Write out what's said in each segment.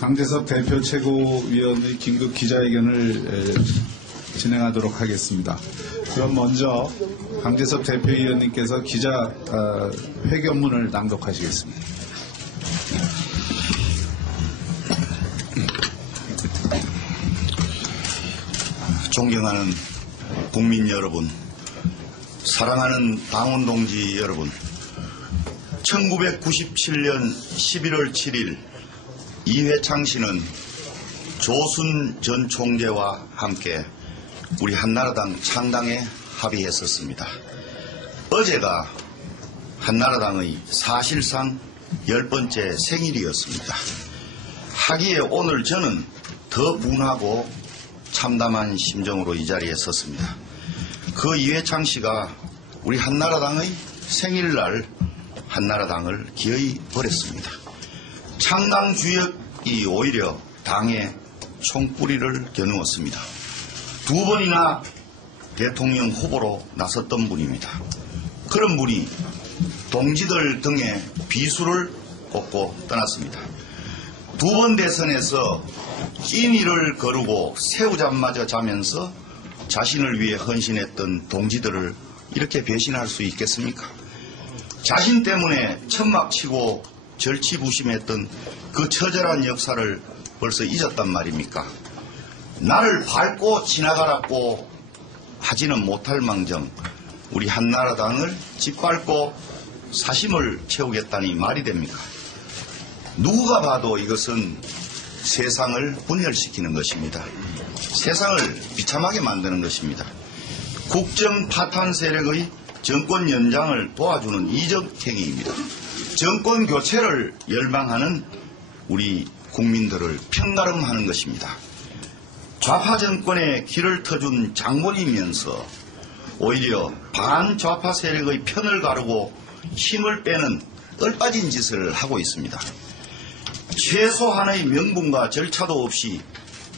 강재섭 대표 최고위원의 긴급 기자회견을 진행하도록 하겠습니다. 그럼 먼저 강재섭 대표위원님께서 회견문을 낭독하시겠습니다. 존경하는 국민 여러분, 사랑하는 당원 동지 여러분, 1997년 11월 7일 이회창 씨는 조순 전 총재와 함께 우리 한나라당 창당에 합의했었습니다. 어제가 한나라당의 사실상 10번째 생일이었습니다. 하기에 오늘 저는 더 분하고 참담한 심정으로 이 자리에 섰습니다. 그 이회창 씨가 우리 한나라당의 생일날 한나라당을 기어이 버렸습니다. 창당 주역이 오히려 당의 총뿌리를 겨누었습니다. 2번이나 대통령 후보로 나섰던 분입니다. 그런 분이 동지들 등에 비수를 꽂고 떠났습니다. 2번 대선에서 끼니를 거르고 새우잠마저 자면서 자신을 위해 헌신했던 동지들을 이렇게 배신할 수 있겠습니까? 자신 때문에 천막치고 절치부심했던 그 처절한 역사를 벌써 잊었단 말입니까? 나를 밟고 지나가라고 하지는 못할 망정 우리 한나라당을 짓밟고 사심을 채우겠다니 말이 됩니까? 누가 봐도 이것은 세상을 분열시키는 것입니다. 세상을 비참하게 만드는 것입니다. 국정 파탄 세력의 정권 연장을 도와주는 이적 행위입니다. 정권 교체를 열망하는 우리 국민들을 편가름하는 것입니다. 좌파 정권에 길을 터준 장본이면서 오히려 반좌파 세력의 편을 가르고 힘을 빼는 얼빠진 짓을 하고 있습니다. 최소한의 명분과 절차도 없이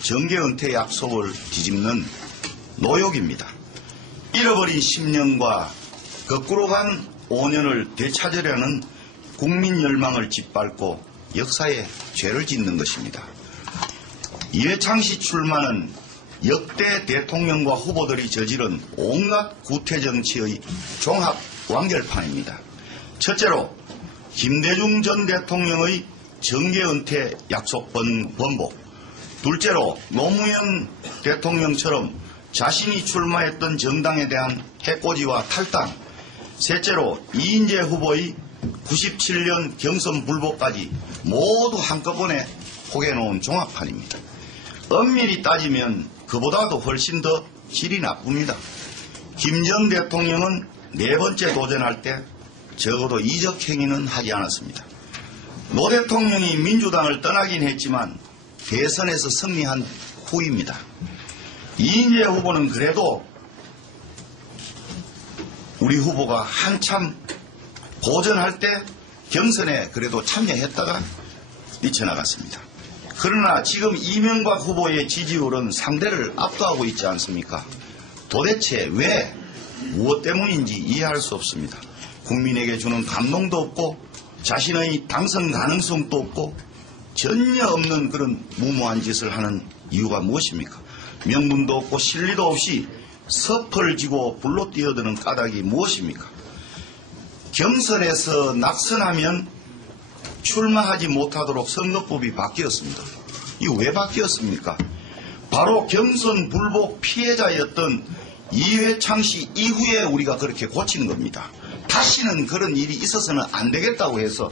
정계 은퇴 약속을 뒤집는 노욕입니다. 잃어버린 10년과 거꾸로 간 5년을 되찾으려는 국민 열망을 짓밟고 역사에 죄를 짓는 것입니다. 이회창 씨 출마는 역대 대통령과 후보들이 저지른 온갖 구태 정치의 종합 완결판입니다. 첫째로 김대중 전 대통령의 정계 은퇴 약속 번복, 둘째로 노무현 대통령처럼 자신이 출마했던 정당에 대한 해코지와 탈당, 셋째로 이인재 후보의 97년 경선 불복까지 모두 한꺼번에 포개놓은 종합판입니다. 엄밀히 따지면 그보다도 훨씬 더 질이 나쁩니다. 김 전 대통령은 4번째 도전할 때 적어도 이적 행위는 하지 않았습니다. 노 대통령이 민주당을 떠나긴 했지만 대선에서 승리한 후입니다. 이인재 후보는 그래도 우리 후보가 한참 고전할 때 경선에 그래도 참여했다가 뛰쳐나갔습니다. 그러나 지금 이명박 후보의 지지율은 상대를 압도하고 있지 않습니까? 도대체 왜, 무엇 때문인지 이해할 수 없습니다. 국민에게 주는 감동도 없고 자신의 당선 가능성도 없고 전혀 없는 그런 무모한 짓을 하는 이유가 무엇입니까? 명분도 없고 실리도 없이 섭을 지고 불로 뛰어드는 까닭이 무엇입니까? 경선에서 낙선하면 출마하지 못하도록 선거법이 바뀌었습니다. 이거 왜 바뀌었습니까? 바로 경선 불복 피해자였던 이회창 씨 이후에 우리가 그렇게 고친 겁니다. 다시는 그런 일이 있어서는 안 되겠다고 해서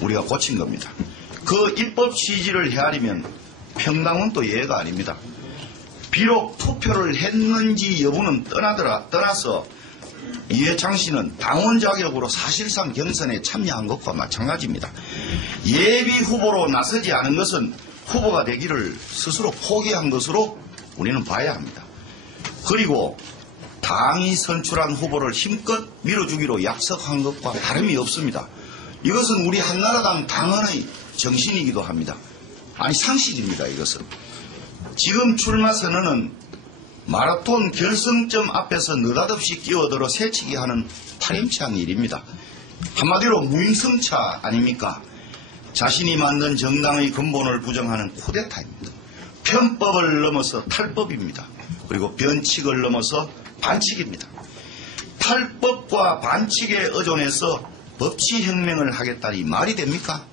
우리가 고친 겁니다. 그 입법 취지를 헤아리면 평당은 또 예가 아닙니다. 비록 투표를 했는지 여부는 떠나서 이회창 씨는 당원 자격으로 사실상 경선에 참여한 것과 마찬가지입니다. 예비 후보로 나서지 않은 것은 후보가 되기를 스스로 포기한 것으로 우리는 봐야 합니다. 그리고 당이 선출한 후보를 힘껏 밀어주기로 약속한 것과 다름이 없습니다. 이것은 우리 한나라당 당헌의 정신이기도 합니다. 아니 상식입니다. 이것은. 지금 출마 선언은 마라톤 결승점 앞에서 느닷없이 끼어들어 새치기 하는 파렴치한 일입니다. 한마디로 무임승차 아닙니까? 자신이 만든 정당의 근본을 부정하는 쿠데타입니다. 편법을 넘어서 탈법입니다. 그리고 변칙을 넘어서 반칙입니다. 탈법과 반칙에 의존해서 법치혁명을 하겠다니 말이 됩니까?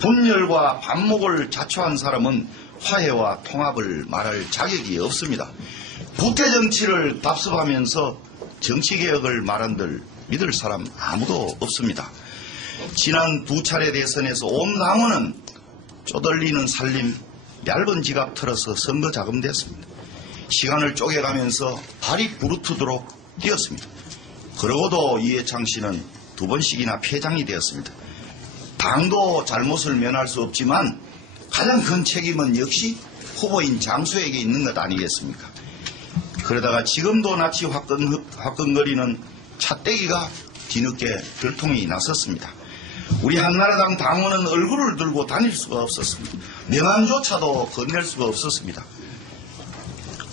분열과 반목을 자초한 사람은 화해와 통합을 말할 자격이 없습니다. 부패정치를 답습하면서 정치개혁을 말한들 믿을 사람 아무도 없습니다. 지난 2차례 대선에서 온 당원은 쪼들리는 살림, 얇은 지갑 털어서 선거 자금됐습니다. 시간을 쪼개가면서 발이 부르트도록 뛰었습니다. 그러고도 이해창 씨는 2번씩이나 패장이 되었습니다. 당도 잘못을 면할 수 없지만 가장 큰 책임은 역시 후보인 장수에게 있는 것 아니겠습니까? 그러다가 지금도 낯이 화끈거리는 차떼기가 뒤늦게 결통이 났었습니다. 우리 한나라당 당원은 얼굴을 들고 다닐 수가 없었습니다. 명함조차도 건넬 수가 없었습니다.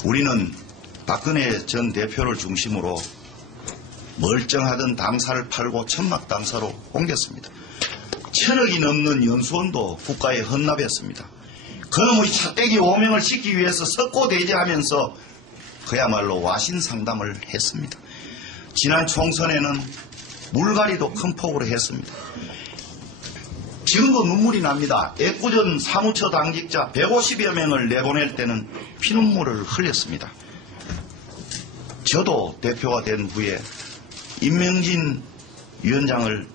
우리는 박근혜 전 대표를 중심으로 멀쩡하던 당사를 팔고 천막 당사로 옮겼습니다. 1000억이 넘는 연수원도 국가에 헌납했습니다. 그놈의 차떼기 오명을 싣기 위해서 석고대죄하면서 그야말로 와신상담을 했습니다. 지난 총선에는 물갈이도 큰 폭으로 했습니다. 지금도 눈물이 납니다. 애꿎은 사무처 당직자 150여 명을 내보낼 때는 피눈물을 흘렸습니다. 저도 대표가 된 후에 임명진 위원장을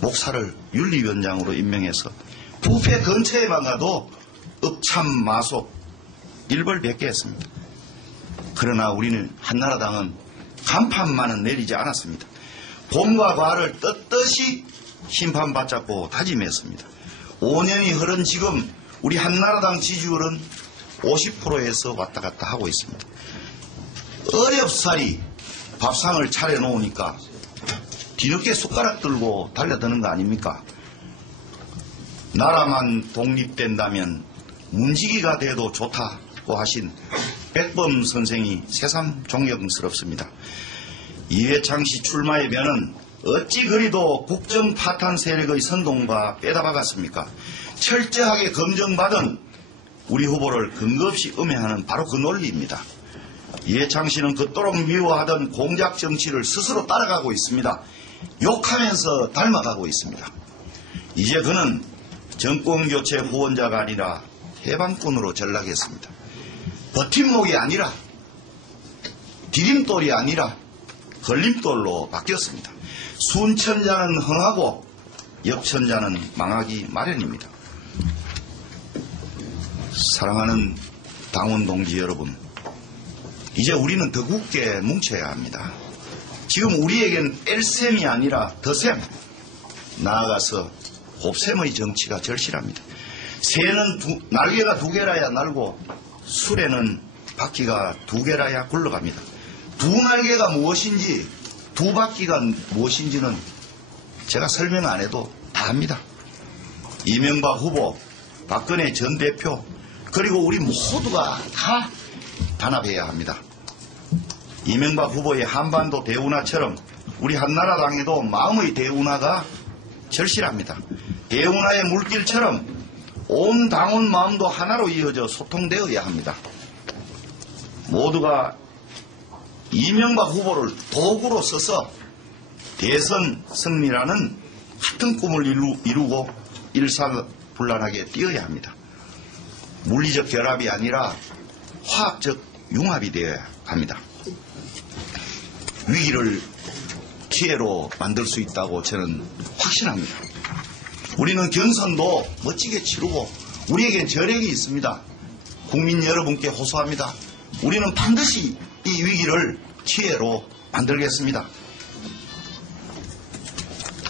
목사를 윤리위원장으로 임명해서 부패 근처에만 가도 읍참 마속 일벌백계 했습니다. 그러나 우리는 한나라당은 간판만은 내리지 않았습니다. 봄과 가을을 떳떳이 심판받자고 다짐했습니다. 5년이 흐른 지금 우리 한나라당 지지율은 50%에서 왔다 갔다 하고 있습니다. 어렵사리 밥상을 차려놓으니까 뒤늦게 숟가락 들고 달려드는 거 아닙니까? 나라만 독립된다면 문지기가 돼도 좋다고 하신 백범 선생이 새삼 존경스럽습니다. 이회창 씨 출마의 변은 어찌 그리도 국정 파탄 세력의 선동과 빼다박았습니까? 철저하게 검증받은 우리 후보를 근거 없이 음해하는 바로 그 논리입니다. 이회창 씨는 그토록 미워하던 공작 정치를 스스로 따라가고 있습니다. 욕하면서 닮아가고 있습니다. 이제 그는 정권교체 후원자가 아니라 해방꾼으로 전락했습니다. 버팀목이 아니라 디딤돌이 아니라 걸림돌로 바뀌었습니다. 순천자는 흥하고 역천자는 망하기 마련입니다. 사랑하는 당원 동지 여러분, 이제 우리는 더 굳게 뭉쳐야 합니다. 지금 우리에겐 뺄셈이 아니라 더셈, 나아가서 곱셈의 정치가 절실합니다. 새는 날개가 2개라야 날고 술에는 바퀴가 2개라야 굴러갑니다. 2날개가 무엇인지 2바퀴가 무엇인지는 제가 설명 안 해도 다 압니다. 이명박 후보, 박근혜 전 대표, 그리고 우리 모두가 다 단합해야 합니다. 이명박 후보의 한반도 대운하처럼 우리 한나라당에도 마음의 대운하가 절실합니다. 대운하의 물길처럼 온 당원 마음도 하나로 이어져 소통되어야 합니다. 모두가 이명박 후보를 도구로 써서 대선 승리라는 같은 꿈을 이루고 일사불란하게 뛰어야 합니다. 물리적 결합이 아니라 화학적 융합이 되어야 합니다. 위기를 기회로 만들 수 있다고 저는 확신합니다. 우리는 경선도 멋지게 치르고 우리에겐 저력이 있습니다. 국민 여러분께 호소합니다. 우리는 반드시 이 위기를 기회로 만들겠습니다.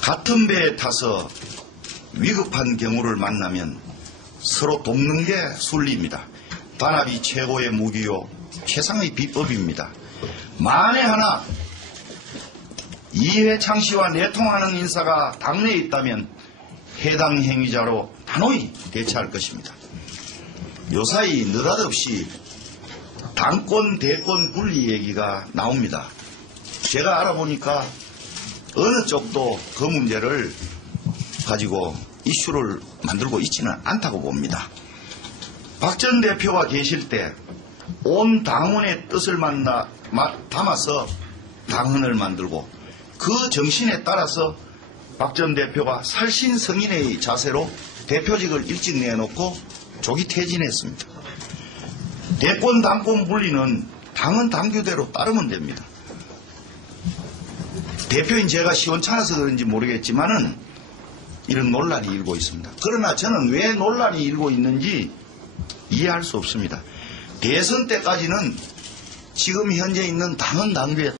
같은 배에 타서 위급한 경우를 만나면 서로 돕는 게 순리입니다. 단합이 최고의 무기요 최상의 비법입니다. 만에 하나 이회창 씨와 내통하는 인사가 당내에 있다면 해당 행위자로 단호히 대처할 것입니다. 요사이 느닷없이 당권 대권 분리 얘기가 나옵니다. 제가 알아보니까 어느 쪽도 그 문제를 가지고 이슈를 만들고 있지는 않다고 봅니다. 박 전 대표가 계실 때 온 당원의 뜻을 담아서 당헌을 만들고 그 정신에 따라서 박 전 대표가 살신성인의 자세로 대표직을 일찍 내놓고 조기 퇴진했습니다. 대권 당권 분리는 당헌 당규대로 따르면 됩니다. 대표인 제가 시원찮아서 그런지 모르겠지만은 이런 논란이 일고 있습니다. 그러나 저는 왜 논란이 일고 있는지 이해할 수 없습니다. 대선 때까지는 지금 현재 있는 당헌 당규에